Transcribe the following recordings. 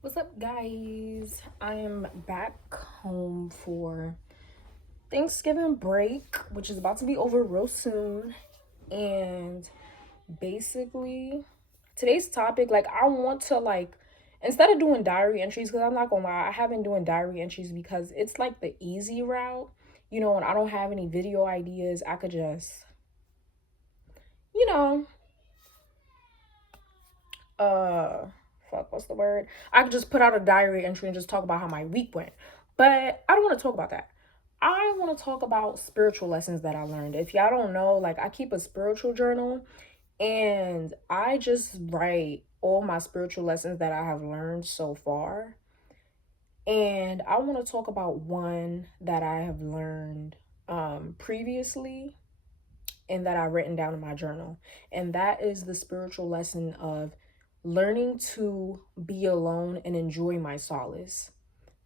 What's up, guys? I am back home for Thanksgiving break, which is about to be over real soon. And basically, today's topic, I want to, instead of doing diary entries, because I'm not gonna lie, I have been doing diary entries because it's like the easy route. When I don't have any video ideas, I could just, you know, uh, fuck, what's the word? I could just put out a diary entry and just talk about how my week went. But I don't want to talk about that. I want to talk about spiritual lessons that I learned. If y'all don't know, I keep a spiritual journal and I just write all my spiritual lessons that I have learned so far. And I want to talk about one that I have learned previously and that I've written down in my journal. And that is the spiritual lesson of learning to be alone and enjoy my solace.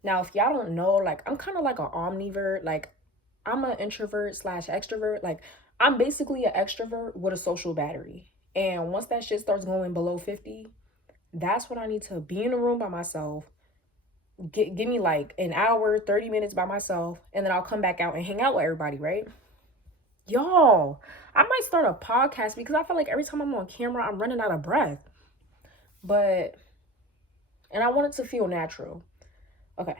Now, if y'all don't know, I'm kind of like an omnivert. I'm an introvert slash extrovert. I'm basically an extrovert with a social battery. And once that shit starts going below 50, that's when I need to be in a room by myself. Give me like an hour, 30 minutes by myself, and then I'll come back out and hang out with everybody, right? Y'all, I might start a podcast because I feel like every time I'm on camera, I'm running out of breath. And I want it to feel natural. Okay.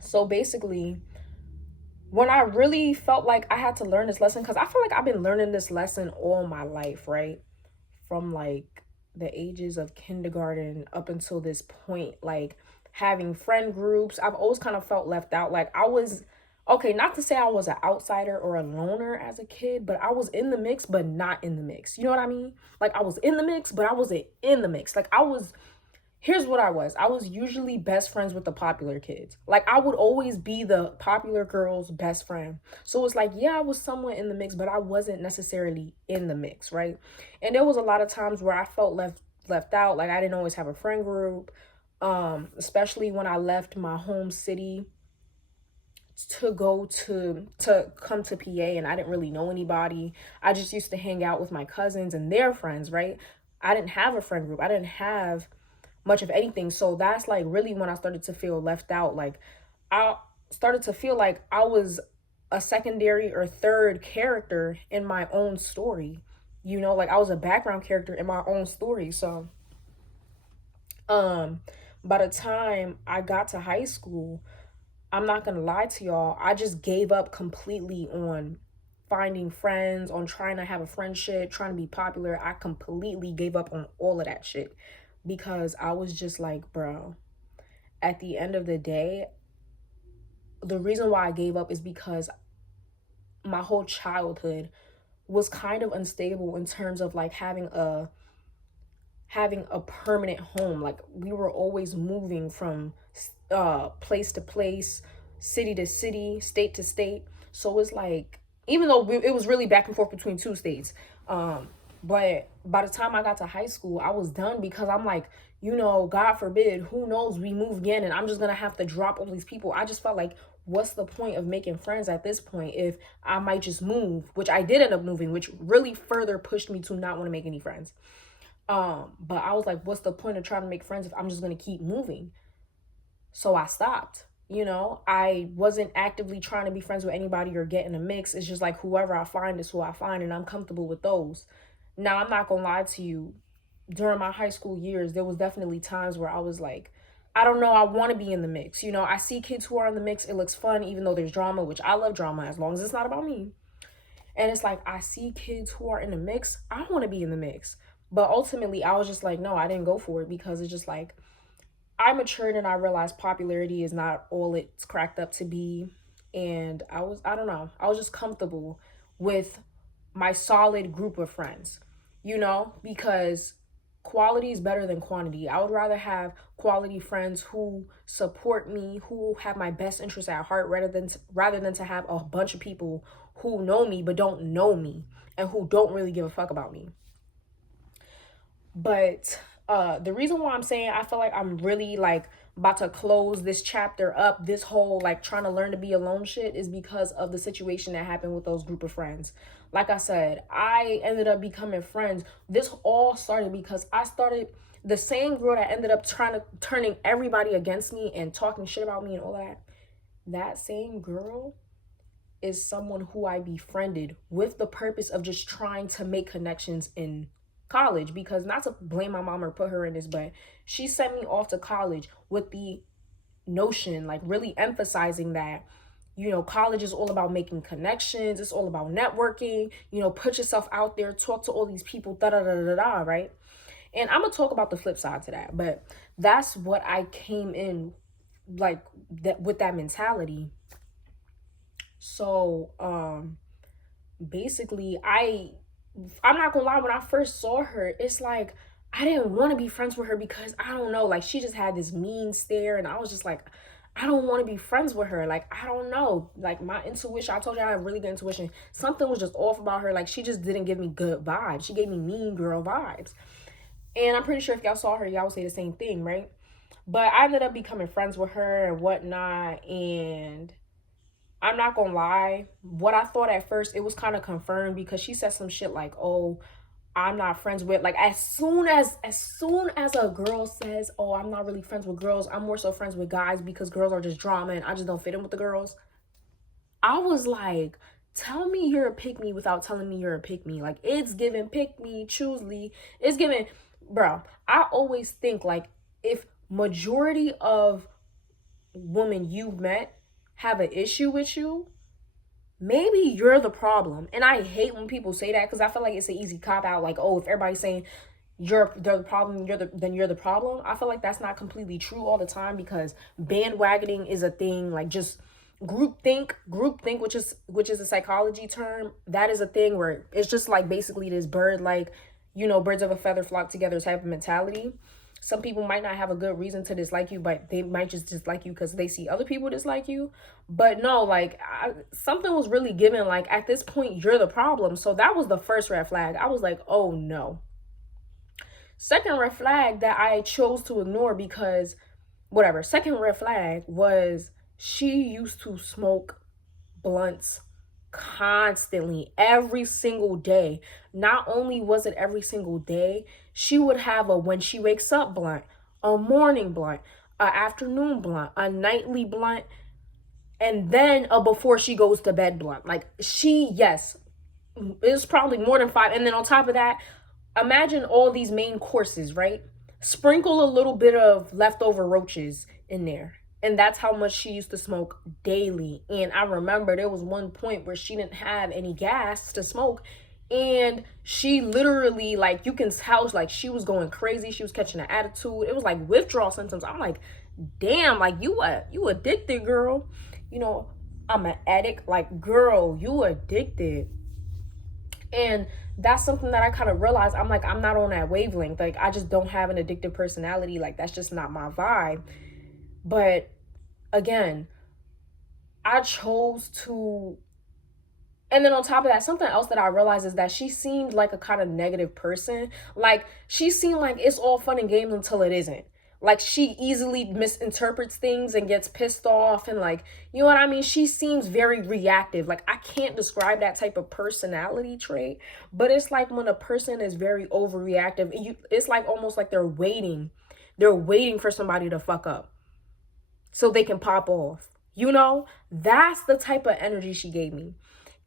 So basically, when I really felt like I had to learn this lesson, because I feel like I've been learning this lesson all my life, right? From the ages of kindergarten up until this point, having friend groups, I've always kind of felt left out. I was, okay, not to say I was an outsider or a loner as a kid, but I was in the mix, but not in the mix. You know what I mean? I was in the mix, but I wasn't in the mix. Here's what I was usually best friends with the popular kids. I would always be the popular girl's best friend. So it's yeah, I was somewhat in the mix, but I wasn't necessarily in the mix, right? And there was a lot of times where I felt left out. I didn't always have a friend group, especially when I left my home city to go to come to PA, and I didn't really know anybody. I just used to hang out with my cousins and their friends, right? I didn't have a friend group. I didn't have much of anything. So that's really when I started to feel left out. I started to feel like I was a secondary or third character in my own story. I was a background character in my own story. So by the time I got to high school, I'm not gonna lie to y'all, I just gave up completely on finding friends, on trying to have a friendship, trying to be popular. I completely gave up on all of that shit because I was just bro, at the end of the day, the reason why I gave up is because my whole childhood was kind of unstable in terms of having a permanent home. We were always moving from place to place, city to city, state to state. So it's even though it was really back and forth between two states, but by the time I got to high school, I was done because I'm God forbid, who knows, we move again and I'm just gonna have to drop all these people. I just felt what's the point of making friends at this point if I might just move, which I did end up moving, which really further pushed me to not want to make any friends. But I was what's the point of trying to make friends if I'm just gonna keep moving? So I stopped. I wasn't actively trying to be friends with anybody or get in a mix. It's just whoever I find is who I find, and I'm comfortable with those. Now, I'm not gonna lie to you. During my high school years, there was definitely times where I was I don't know, I want to be in the mix. I see kids who are in the mix. It looks fun, even though there's drama, which I love drama as long as it's not about me. And it's I see kids who are in the mix. I want to be in the mix. But ultimately, I was just no, I didn't go for it because it's just I matured and I realized popularity is not all it's cracked up to be. And I don't know, I was just comfortable with my solid group of friends, because quality is better than quantity. I would rather have quality friends who support me, who have my best interests at heart, rather than to have a bunch of people who know me but don't know me and who don't really give a fuck about me. But the reason why I'm saying I feel I'm really about to close this chapter up, this whole like trying to learn to be alone shit, is because of the situation that happened with those group of friends. Like I said, I ended up becoming friends. This all started because I started, the same girl that ended up turning everybody against me and talking shit about me and all that. That same girl is someone who I befriended with the purpose of just trying to make connections in college. Because, not to blame my mom or put her in this, but she sent me off to college with the notion, like really emphasizing that, you know, college is all about making connections, it's all about networking, you know, put yourself out there, talk to all these people, da da da da da, right? And I'm gonna talk about the flip side to that, but that's what I came in like that with that mentality. So basically I'm not gonna lie, when I first saw her, it's like I didn't want to be friends with her because I don't know, like she just had this mean stare, and I was just like, I don't want to be friends with her. Like, I don't know. Like, my intuition, I told you I have really good intuition. Something was just off about her. Like, she just didn't give me good vibes. She gave me mean girl vibes. And I'm pretty sure if y'all saw her, y'all would say the same thing, right? But I ended up becoming friends with her and whatnot. And I'm not gonna lie, what I thought at first, it was kind of confirmed because she said some shit like, oh, I'm not friends with, like, as soon as a girl says, oh, I'm not really friends with girls, I'm more so friends with guys because girls are just drama and I just don't fit in with the girls. I was like, tell me you're a pick me without telling me you're a pick me. Like, it's given pick me, choose me. It's given, bro. I always think, like, if majority of women you've met have an issue with you, maybe you're the problem. And I hate when people say that because I feel like it's an easy cop out. Like, oh, if everybody's saying they're the problem, then you're the problem. I feel like that's not completely true all the time because bandwagoning is a thing. Like, just groupthink, which is a psychology term. That is a thing where it's just like basically this bird, like, you know, birds of a feather flock together type of mentality. Some people might not have a good reason to dislike you, but they might just dislike you because they see other people dislike you. But no, like, something was really given, like, at this point, you're the problem. So that was the first red flag. I was like, oh no. Second red flag that I chose to ignore because, whatever. Second red flag was she used to smoke blunts constantly every single day. Not only was it every single day, she would have a when she wakes up blunt, a morning blunt, a afternoon blunt, a nightly blunt, and then a before she goes to bed blunt. Like, yes, it's probably more than 5. And then on top of that, imagine all these main courses, right? Sprinkle a little bit of leftover roaches in there. And that's how much she used to smoke daily. And I remember there was one point where she didn't have any gas to smoke. And she literally, like, you can tell, like, she was going crazy. She was catching an attitude. It was like withdrawal symptoms. I'm like, damn, like, you addicted, girl. You know, I'm an addict. Like, girl, you addicted. And that's something that I kind of realized. I'm like, I'm not on that wavelength. Like, I just don't have an addictive personality. Like, that's just not my vibe. But again, I chose to. And then on top of that, something else that I realized is that she seemed like a kind of negative person. Like, she seemed like it's all fun and games until it isn't. Like, she easily misinterprets things and gets pissed off, and, like, you know what I mean? She seems very reactive. Like, I can't describe that type of personality trait, but it's like when a person is very overreactive, it's like almost like they're waiting. They're waiting for somebody to fuck up so they can pop off. You know, that's the type of energy she gave me.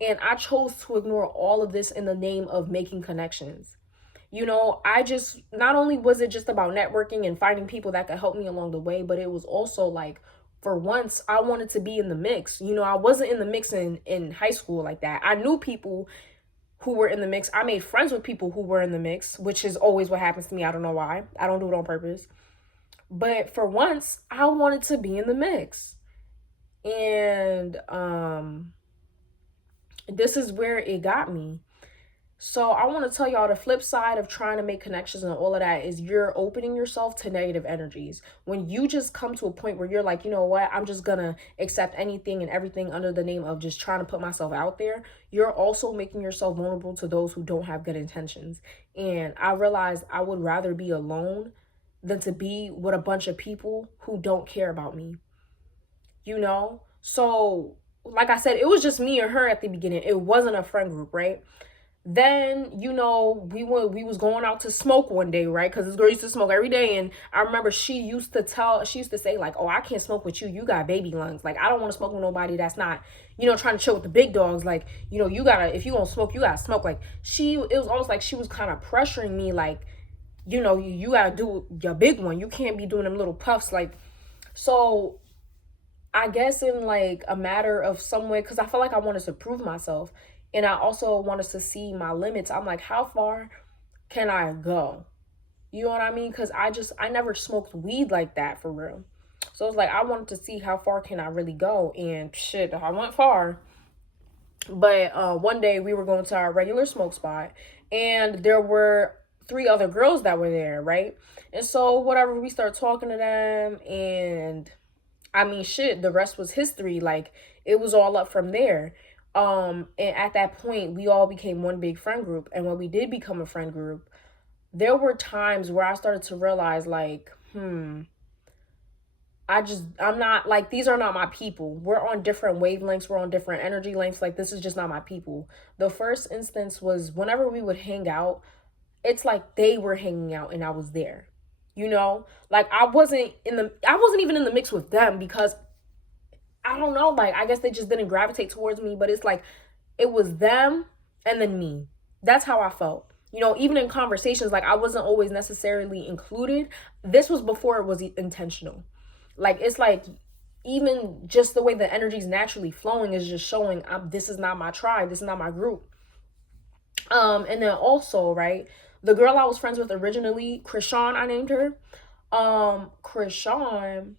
And I chose to ignore all of this in the name of making connections. You know, not only was it just about networking and finding people that could help me along the way, but it was also like, for once, I wanted to be in the mix. You know, I wasn't in the mix in high school like that. I knew people who were in the mix. I made friends with people who were in the mix, which is always what happens to me. I don't know why. I don't do it on purpose. But for once, I wanted to be in the mix. And this is where it got me. So I want to tell y'all the flip side of trying to make connections and all of that is you're opening yourself to negative energies. When you just come to a point where you're like, you know what, I'm just gonna accept anything and everything under the name of just trying to put myself out there, you're also making yourself vulnerable to those who don't have good intentions. And I realized I would rather be alone than to be with a bunch of people who don't care about me, you know? So, like I said, it was just me and her at the beginning. It wasn't a friend group, right? Then, we was going out to smoke one day, right? Because this girl used to smoke every day. And I remember she used to say, like, oh, I can't smoke with you. You got baby lungs. Like, I don't want to smoke with nobody that's not, trying to chill with the big dogs. Like, you gotta, if you gonna smoke, you gotta smoke. Like, it was almost like she was kind of pressuring me, like, you gotta do your big one. You can't be doing them little puffs. Like, so I guess in like a matter of some way, because I felt like I wanted to prove myself. And I also wanted to see my limits. I'm like, how far can I go? You know what I mean? Because I never smoked weed like that for real. So it's like, I wanted to see how far can I really go. And shit, I went far. But one day we were going to our regular smoke spot, and there were three other girls that were there, right? And so whatever, we start talking to them, and I mean, shit, the rest was history. Like, it was all up from there. And at that point, we all became one big friend group. And when we did become a friend group, there were times where I started to realize, like, I'm not, like, these are not my people. We're on different wavelengths. We're on different energy lengths. Like, this is just not my people. The first instance was whenever we would hang out, it's like they were hanging out and I was there. Like, I wasn't even in the mix with them because I don't know, like, I guess they just didn't gravitate towards me, but it's like it was them and then me. That's how I felt. Even in conversations, like, I wasn't always necessarily included. This was before it was intentional. Like, it's like even just the way the energy's naturally flowing is just showing this is not my tribe, this is not my group. And then also, right, the girl I was friends with originally, Krishan, I named her. Krishan,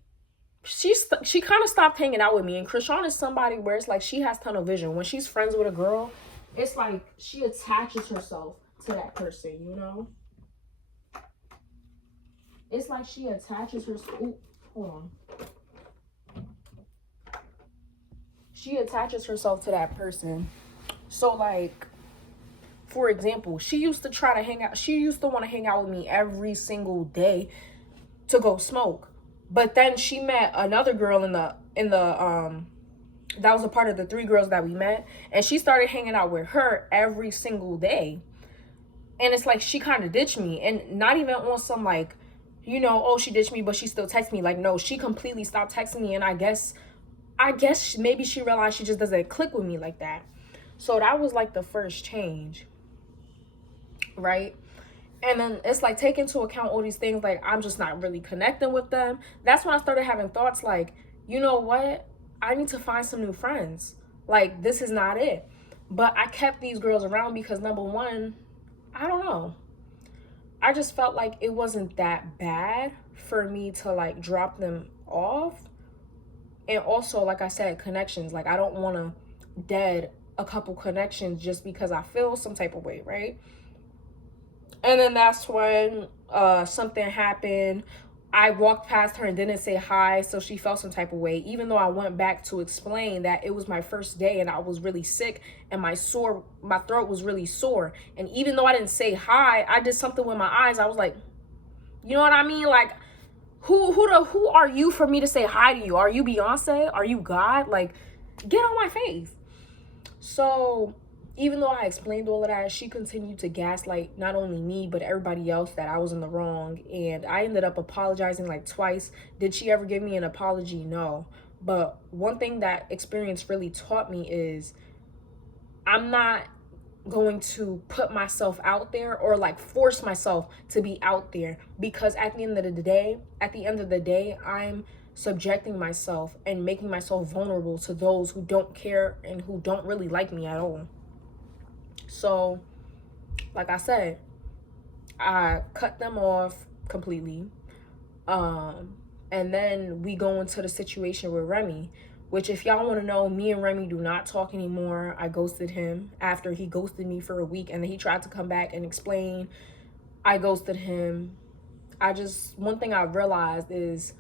she kind of stopped hanging out with me. And Krishan is somebody where it's like she has tunnel vision. When she's friends with a girl, it's like she attaches herself to that person. It's like she attaches herself. Ooh, hold on. She attaches herself to that person. So, like, for example, she used to try to hang out. She used to want to hang out with me every single day to go smoke. But then she met another girl in the that was a part of the three girls that we met, and she started hanging out with her every single day. And it's like she kind of ditched me, and not even on some like, oh, she ditched me, but she still texts me. Like, no, she completely stopped texting me, and I guess maybe she realized she just doesn't click with me like that. So that was like the first change, right? And then it's like, take into account all these things, like, I'm just not really connecting with them. That's when I started having thoughts like, you know what? I need to find some new friends. Like, this is not it. But I kept these girls around because, number one, I don't know. I just felt like it wasn't that bad for me to, like, drop them off. And also, like I said, connections. Like, I don't want to dead a couple connections just because I feel some type of way, right? And then that's when something happened. I walked past her and didn't say hi, so she felt some type of way, even though I went back to explain that it was my first day and I was really sick and my throat was really sore. And even though I didn't say hi, I did something with my eyes. I was like, you know what I mean? Like, who are you for me to say hi to you? Are you Beyonce? Are you God? Like, get on my face. So even though I explained all of that, she continued to gaslight not only me, but everybody else that I was in the wrong. And I ended up apologizing like twice. Did she ever give me an apology? No. But one thing that experience really taught me is I'm not going to put myself out there or like force myself to be out there, because at the end of the day, I'm subjecting myself and making myself vulnerable to those who don't care and who don't really like me at all. So, like I said, I cut them off completely. And then we go into the situation with Remy, which, if y'all want to know, me and Remy do not talk anymore. I ghosted him after he ghosted me for a week, and then he tried to come back and explain. I ghosted him. One thing I realized is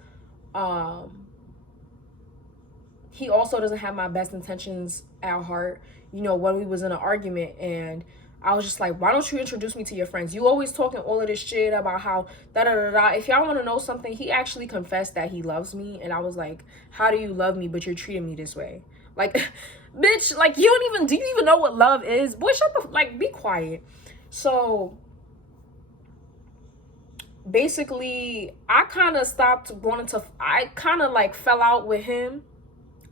he also doesn't have my best intentions at heart. When we was in an argument and I was just like, why don't you introduce me to your friends? You always talking all of this shit about how da da da da. If y'all want to know something, he actually confessed that he loves me. And I was like, how do you love me, but you're treating me this way? Like, bitch, like, do you even know what love is? Boy, shut the, like, be quiet. So, basically, I kind of stopped wanting to, I kind of, like, fell out with him.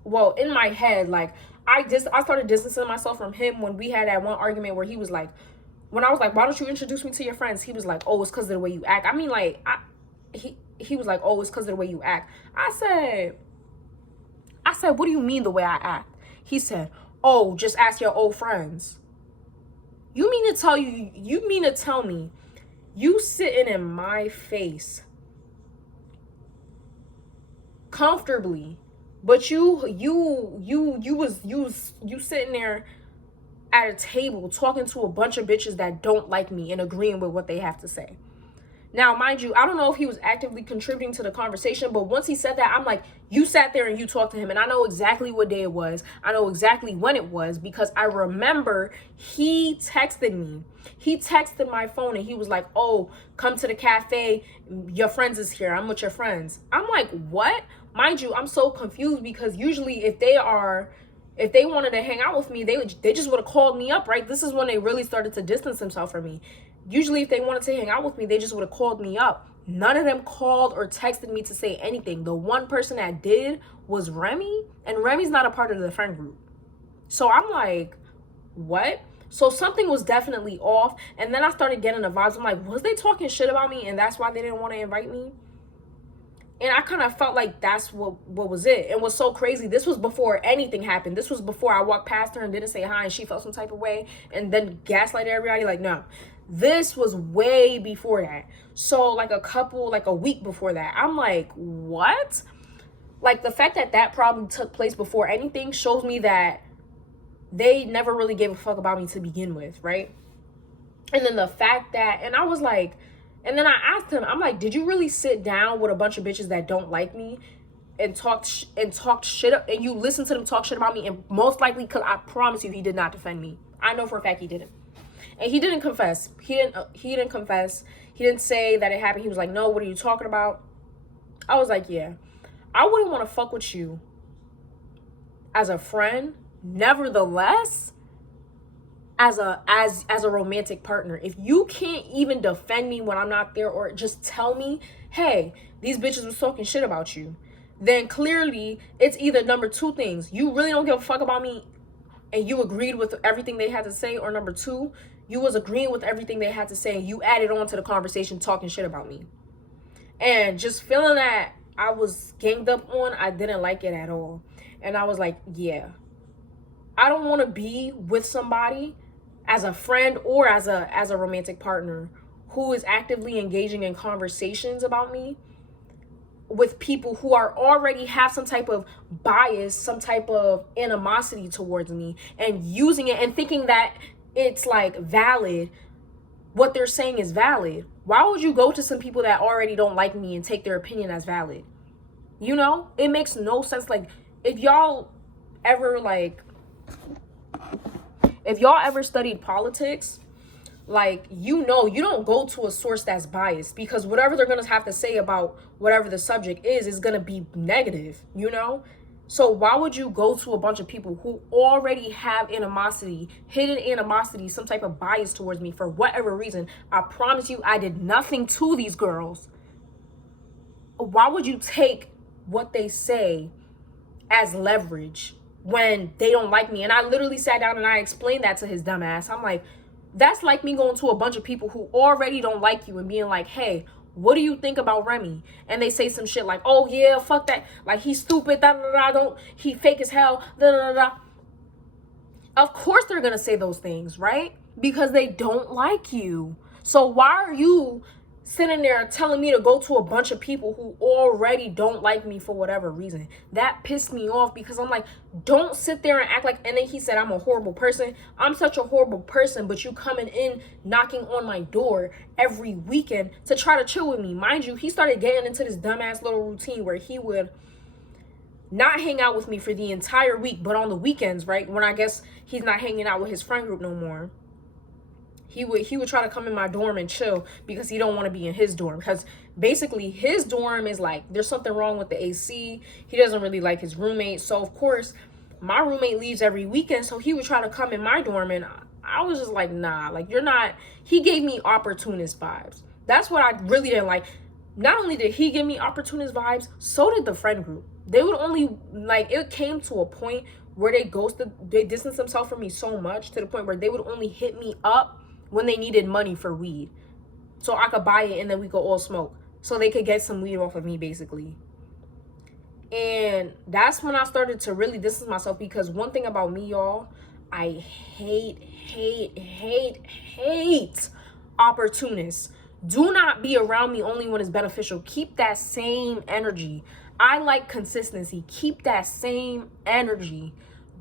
Well, in my head, like, I started distancing myself from him when we had that one argument where he was like, when I was like, why don't you introduce me to your friends? He was like, oh, it's because of the way you act. I mean, like, he was like, oh, it's because of the way you act. I said, what do you mean the way I act? He said, oh, just ask your old friends. You mean to tell me you sitting in my face comfortably, but you sitting there at a table talking to a bunch of bitches that don't like me and agreeing with what they have to say. Now, mind you, I don't know if he was actively contributing to the conversation, but once he said that, I'm like, you sat there and you talked to him. And I know exactly what day it was. I know exactly when it was because I remember he texted me. He texted my phone and he was like, oh, come to the cafe. Your friends is here. I'm with your friends. I'm like, what? Mind you, I'm so confused because usually if they wanted to hang out with me, they just would have called me up, right? This is when they really started to distance themselves from me. Usually if they wanted to hang out with me, they just would have called me up. None of them called or texted me to say anything. The one person that did was Remy, and Remy's not a part of the friend group. So I'm like, what? So something was definitely off. And then I started getting the vibes. I'm like, was they talking shit about me and that's why they didn't want to invite me? And I kind of felt like that's what was it. And what's so crazy, this was before anything happened. This was before I walked past her and didn't say hi and she felt some type of way and then gaslighted everybody. Like, no, this was way before that. So like a week before that. I'm like, what? Like the fact that probably took place before anything shows me that they never really gave a fuck about me to begin with, right? And then the fact that, and I was like, and then I asked him, I'm like, did you really sit down with a bunch of bitches that don't like me and talked shit up, and you listen to them talk shit about me? And most likely, because I promise you, he did not defend me. I know for a fact he didn't. And he didn't confess. He didn't confess. He didn't say that it happened. He was like, no, what are you talking about? I was like, yeah, I wouldn't want to fuck with you as a friend. Nevertheless, as a romantic partner, if you can't even defend me when I'm not there, or just tell me, hey, these bitches was talking shit about you, then clearly it's either number two things, you really don't give a fuck about me and you agreed with everything they had to say, or number two, you was agreeing with everything they had to say and you added on to the conversation talking shit about me. And just feeling that I was ganged up on, I didn't like it at all. And I was like, yeah, I don't want to be with somebody as a friend or as a romantic partner who is actively engaging in conversations about me with people who are already have some type of bias, some type of animosity towards me, and using it and thinking that it's like valid. What they're saying is valid. Why would you go to some people that already don't like me and take their opinion as valid? You know, it makes no sense. Like, if y'all ever studied politics, like, you know, you don't go to a source that's biased, because whatever they're going to have to say about whatever the subject is going to be negative, you know? So why would you go to a bunch of people who already have animosity, hidden animosity, some type of bias towards me for whatever reason? I promise you, I did nothing to these girls. Why would you take what they say as leverage when they don't like me? And I literally sat down and I explained that to his dumb ass. I'm like, that's like me going to a bunch of people who already don't like you and being like, hey, what do you think about Remy? And they say some shit like, oh yeah, fuck that, like, he's stupid, da da da, he fake as hell, da da da. Of course they're gonna say those things, right? Because they don't like you. So why are you sitting there telling me to go to a bunch of people who already don't like me for whatever reason? That pissed me off, because I'm like, don't sit there and act like, and then he said I'm a horrible person. I'm such a horrible person, but you coming in, knocking on my door every weekend to try to chill with me. Mind you, he started getting into this dumbass little routine where he would not hang out with me for the entire week, but on the weekends, right, when I guess he's not hanging out with his friend group no more, He would try to come in my dorm and chill because he don't want to be in his dorm, because basically his dorm is like, there's something wrong with the AC. He doesn't really like his roommate. So of course my roommate leaves every weekend, so he would try to come in my dorm, and I was just like, nah, like, you're not. He gave me opportunist vibes. That's what I really didn't like. Not only did he give me opportunist vibes, so did the friend group. They would only, like, it came to a point where they distanced themselves from me so much, to the point where they would only hit me up when they needed money for weed, so I could buy it and then we could all smoke, so they could get some weed off of me, basically. And that's when I started to really distance myself, because one thing about me, y'all, I hate opportunists. Do not be around me only when it's beneficial. Keep that same energy. I like consistency. Keep that same energy.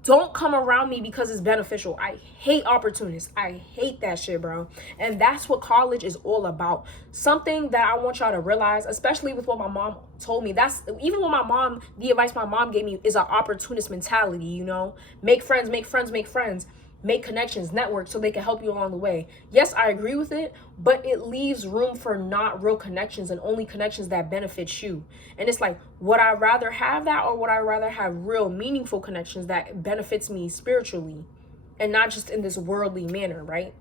Don't come around me because it's beneficial. I hate opportunists. I hate that shit, bro. And that's what college is all about. Something that I want y'all to realize, especially with what my mom told me. That's even what my mom, the advice my mom gave me is an opportunist mentality, you know? Make friends, make friends, make friends. Make connections, network, so they can help you along the way. Yes, I agree with it, but it leaves room for not real connections and only connections that benefit you. And it's like, would I rather have that, or would I rather have real meaningful connections that benefits me spiritually and not just in this worldly manner, right?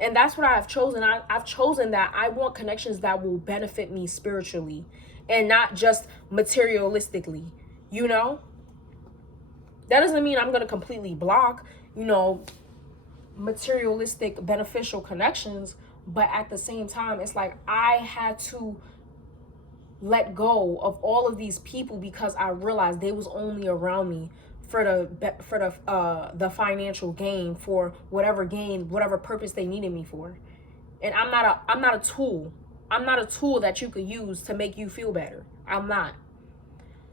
And that's what I've chosen. I've chosen that I want connections that will benefit me spiritually and not just materialistically, you know? That doesn't mean I'm going to completely block, you know, materialistic beneficial connections, but at the same time, it's like I had to let go of all of these people because I realized they was only around me for the financial gain, for whatever purpose they needed me for. And I'm not a tool. I'm not a tool that you could use to make you feel better. I'm not.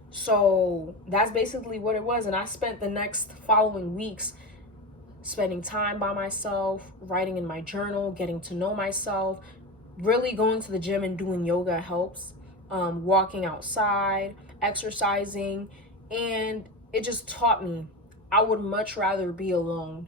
So that's basically what it was. And I spent the next following weeks spending time by myself, writing in my journal, getting to know myself. Really going to the gym and doing yoga helps. Walking outside, exercising. And it just taught me I would much rather be alone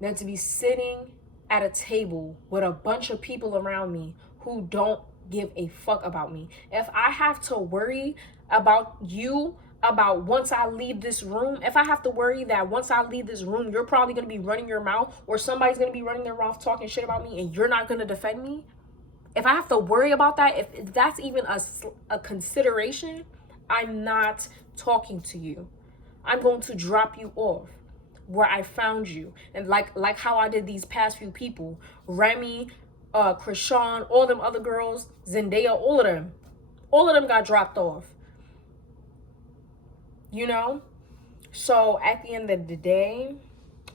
than to be sitting at a table with a bunch of people around me who don't give a fuck about me. If I have to worry about you, about once I leave this room, if I have to worry that once I leave this room, you're probably going to be running your mouth, or somebody's going to be running their mouth talking shit about me, and you're not going to defend me, if I have to worry about that, if that's even a consideration, I'm not talking to you. I'm going to drop you off where I found you. And like how I did these past few people, Remy, Krishan, all them other girls, Zendaya, all of them got dropped off. You know? So at the end of the day,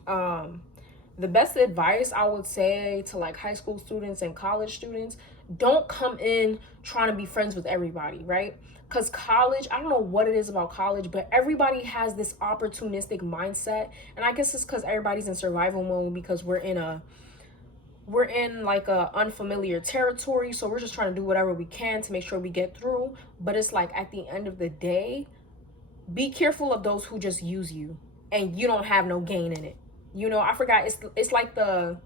the best advice I would say to like high school students and college students, don't come in trying to be friends with everybody, right? Because college, I don't know what it is about college, but everybody has this opportunistic mindset. And I guess it's because everybody's in survival mode, because we're in like a unfamiliar territory. So we're just trying to do whatever we can to make sure we get through. But it's like, at the end of the day, be careful of those who just use you and you don't have no gain in it. You know, I forgot, it's like the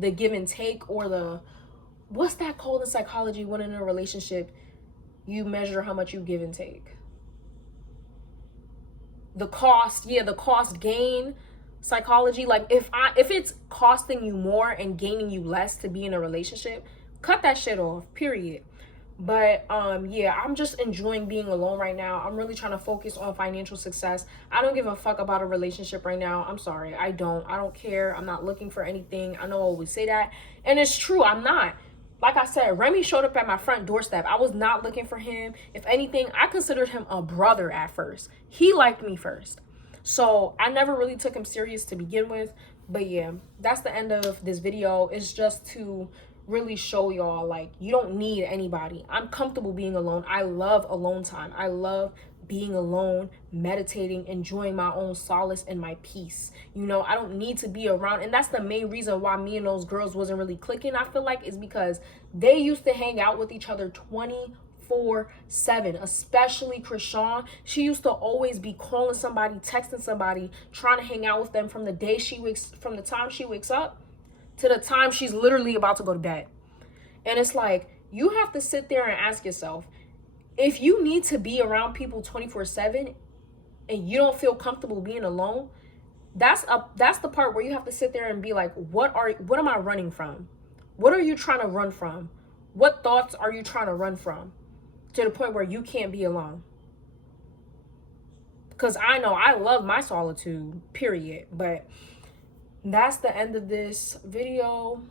give and take, or the, what's that called in psychology when in a relationship you measure how much you give and take? The cost gain psychology. Like, if it's costing you more and gaining you less to be in a relationship, cut that shit off, period. But yeah, I'm just enjoying being alone right now. I'm really trying to focus on financial success. I don't give a fuck about a relationship right now. I'm sorry, I don't care. I'm not looking for anything. I know I always say that, and it's true, I'm not. Like I said, Remy showed up at my front doorstep. I was not looking for him. If anything, I considered him a brother at first. He liked me first. So I never really took him serious to begin with. But yeah, that's the end of this video. It's just to really show y'all, like, you don't need anybody. I'm comfortable being alone. I love alone time. I love being alone, meditating, enjoying my own solace and my peace. You know, I don't need to be around. And that's the main reason why me and those girls wasn't really clicking, I feel like, is because they used to hang out with each other 24/7, especially Krishan. She used to always be calling somebody, texting somebody, trying to hang out with them from the time she wakes up to the time she's literally about to go to bed. And it's like, you have to sit there and ask yourself, if you need to be around people 24/7 and you don't feel comfortable being alone, that's the part where you have to sit there and be like, what am I running from? What are you trying to run from? What thoughts are you trying to run from, to the point where you can't be alone? Because I know I love my solitude, period. But that's the end of this video.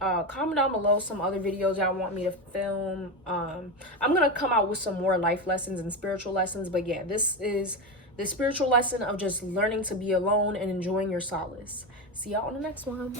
Comment down below some other videos y'all want me to film. I'm gonna come out with some more life lessons and spiritual lessons, but yeah, this is the spiritual lesson of just learning to be alone and enjoying your solace. See y'all on the next one.